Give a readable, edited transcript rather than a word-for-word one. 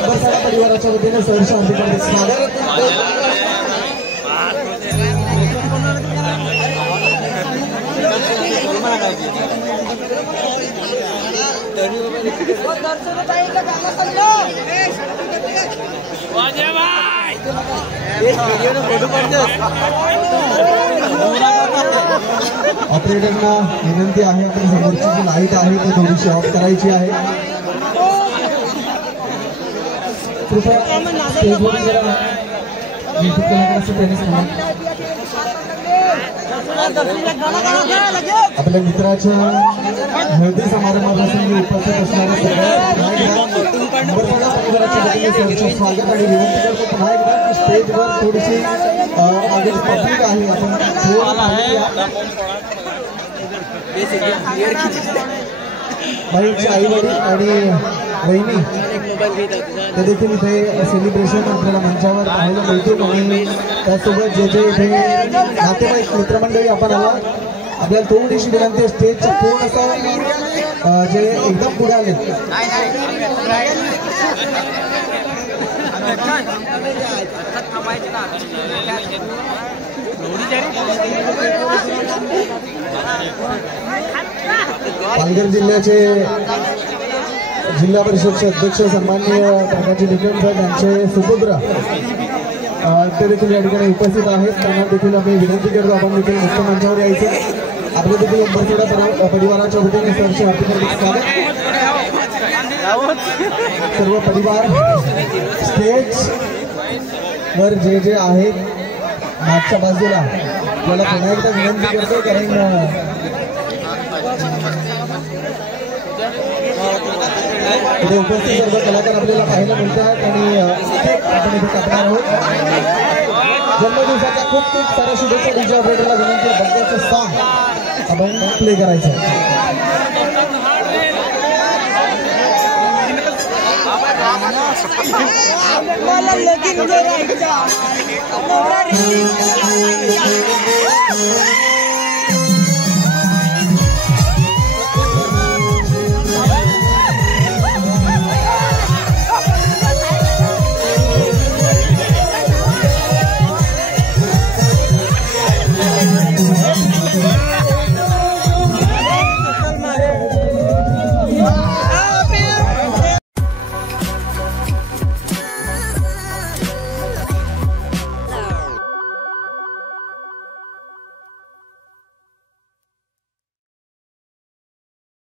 अंबरसाडा परिवाराच्या वतीने सहर्ष हार्दिक स्वागत। ऑपरेटरना विनंती आहे, आपण समोरची जी लाईट आहे ती थोडीशी ऑफ करायची आहे। कृपया स्टेजवर जरा म्युझिक कलाकारांचं टेनिस आपल्या मित्राच्या हळदी समारंभाप्रसंगी उपस्थित असणारे सगळे स्वागत आणि विनंती करतो पुन्हा एकदा की स्टेजवर थोडीशी मागे पब्लिक आहे, आपण बाईचे आई वडील आणि वहिनी ते देखील इथे सेलिब्रेशन आपल्याला मंचावर पाहायला मिळतील आणि त्यासोबत जे जे इथे नातेवाईक मित्रमंडळी आपण आला, आपल्याला थोडीशी विनंती स्टेजच्या पूर्ण असं जे एकदम पुढे आले पालघर जिल्ह्याचे जिल्हा परिषदचे अध्यक्ष सन्माननीय प्रकाश निकम यांचे सुपुत्र ते देखील या ठिकाणी उपस्थित आहेत, त्यांना देखील आम्ही विनंती करतो आपण देखील मुख्य मंचावर यायचं। आपले देखील अंबरसाडा परिवाराच्या वतीने सहर्ष हार्दिक स्वागत। सर्व परिवार स्टेज वर जे जे आहेत मागच्या बाजूला आपल्याला पुन्हा एकदा विनंती करतो, कारण इथे उपस्थित सर्व कलाकार आपल्याला पाहायला मिळतात आणि आपण इथे कापणार आहोत। जन्मदिवसाच्या खूप खूप साऱ्या शुभेच्छा। डीजे ऑपरेटरला विनंती आहे बंगाचं सॉन्ग आपण प्ले करायचं। मला लगीन करायचं